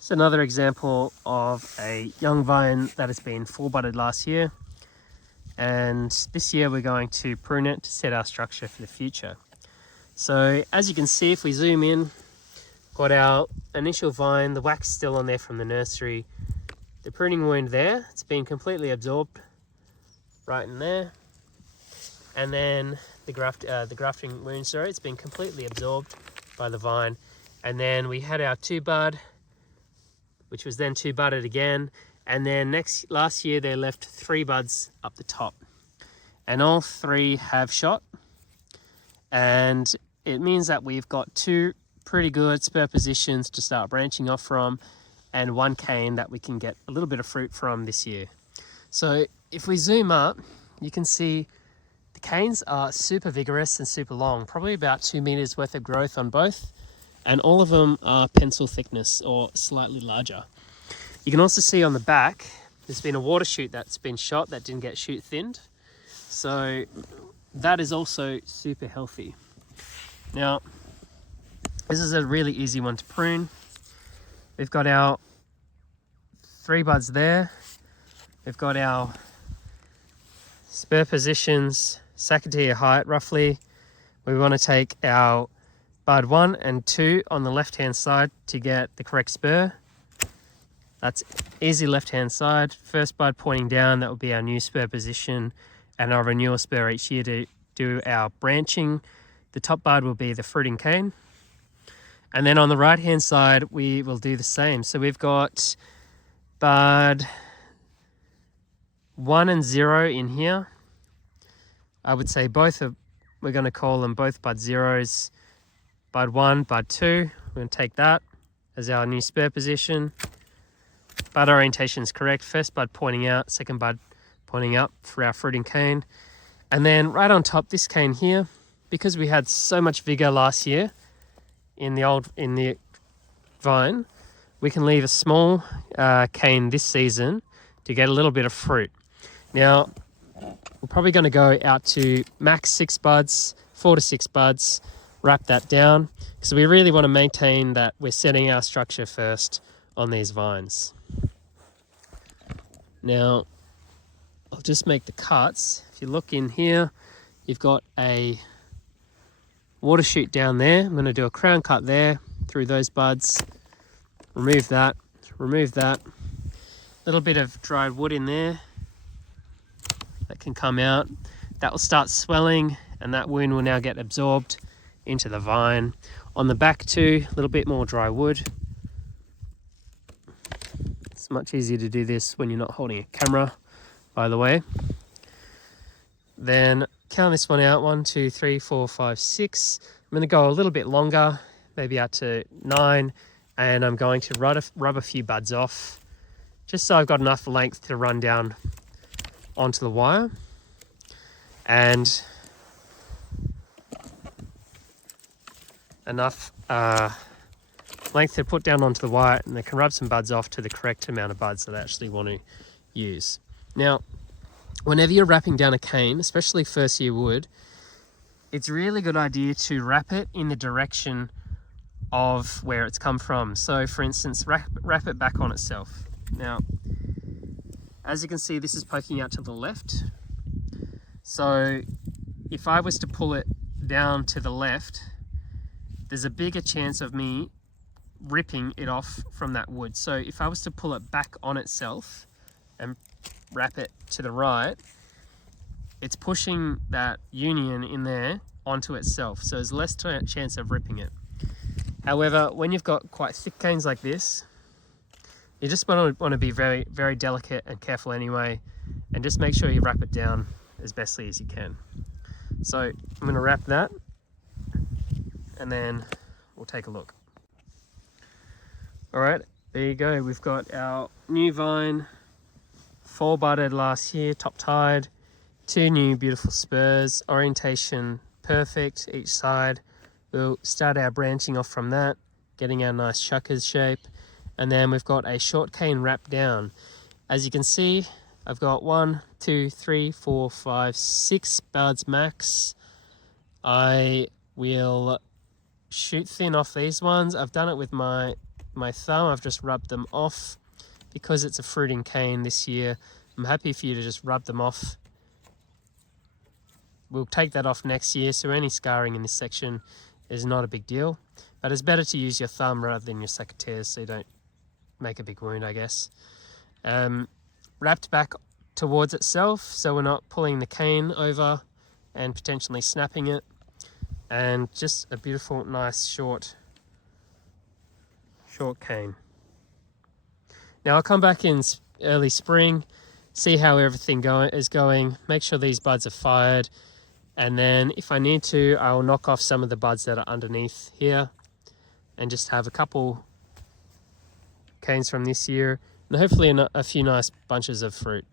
It's another example of a young vine that has been full budded last year, and this year we're going to prune it to set our structure for the future. So as you can see, if we zoom in, got our initial vine, the wax still on there from the nursery, the pruning wound there, it's been completely absorbed right in there, and then the grafting wound, sorry, it's been completely absorbed by the vine. And then we had our 2-bud, which was then 2-budded again, and then last year they left 3 buds up the top, and all 3 have shot, and it means that we've got 2 pretty good spur positions to start branching off from, and 1 cane that we can get a little bit of fruit from this year. So if we zoom up, you can see the canes are super vigorous and super long, probably about 2 meters worth of growth on both, and all of them are pencil thickness or slightly larger. You can also see on the back, there's been a water shoot that's been shot that didn't get shoot thinned. So that is also super healthy. Now, this is a really easy one to prune. We've got our 3 buds there. We've got our spur positions, second to your height roughly. We want to take our bud 1 and 2 on the left hand side to get the correct spur. That's easy left hand side. First bud pointing down, that will be our new spur position, and our renewal spur each year to do our branching. The top bud will be the fruiting cane. And then on the right hand side, we will do the same. So we've got bud 1 and 0 in here. I would say both are, we're going to call them both bud 0s. Bud 1, bud 2, we're going to take that as our new spur position. Bud orientation is correct. First bud pointing out, second bud pointing up for our fruiting cane. And then right on top, this cane here, because we had so much vigor last year in the vine, we can leave a small cane this season to get a little bit of fruit. Now, we're probably going to go out to max 6 buds, 4 to 6 buds, wrap that down, because we really want to maintain that we're setting our structure first on these vines. Now, I'll just make the cuts. If you look in here, you've got a water shoot down there. I'm going to do a crown cut there through those buds. Remove that, remove that. A little bit of dried wood in there that can come out. That will start swelling, and that wound will now get absorbed into the vine. On the back too, a little bit more dry wood. It's much easier to do this when you're not holding a camera, by the way. Then count this one out, 1, 2, 3, 4, 5, 6. I'm going to go a little bit longer, maybe out to 9, and I'm going to rub a few buds off, just so I've got enough length to run down onto the wire, and enough length to put down onto the wire, and they can rub some buds off to the correct amount of buds that I actually want to use. Now, whenever you're wrapping down a cane, especially first year wood, it's a really good idea to wrap it in the direction of where it's come from. So for instance, wrap it back on itself. Now, as you can see, this is poking out to the left. So if I was to pull it down to the left, there's a bigger chance of me ripping it off from that wood. So if I was to pull it back on itself and wrap it to the right, it's pushing that union in there onto itself. So there's less chance of ripping it. However, when you've got quite thick canes like this, you just want to be very, very delicate and careful anyway, and just make sure you wrap it down as bestly as you can. So I'm going to wrap that, and then we'll take a look. All right, there you go. We've got our new vine, 4 budded last year, top tied, 2 new beautiful spurs, orientation perfect each side. We'll start our branching off from that, getting our nice shuckers shape, and then we've got a short cane wrapped down. As you can see, I've got 1, 2, 3, 4, 5, 6 buds max. I will shoot thin off these ones. I've done it with my my thumb, I've just rubbed them off. Because it's a fruiting cane this year, I'm happy for you to just rub them off. We'll take that off next year, so any scarring in this section is not a big deal. But it's better to use your thumb rather than your secateurs so you don't make a big wound, I guess. Wrapped back towards itself, so we're not pulling the cane over and potentially snapping it. And just a beautiful, nice, short cane. Now I'll come back in early spring, see how everything is going, make sure these buds are fired, and then if I need to, I'll knock off some of the buds that are underneath here and just have a couple canes from this year and hopefully a few nice bunches of fruit.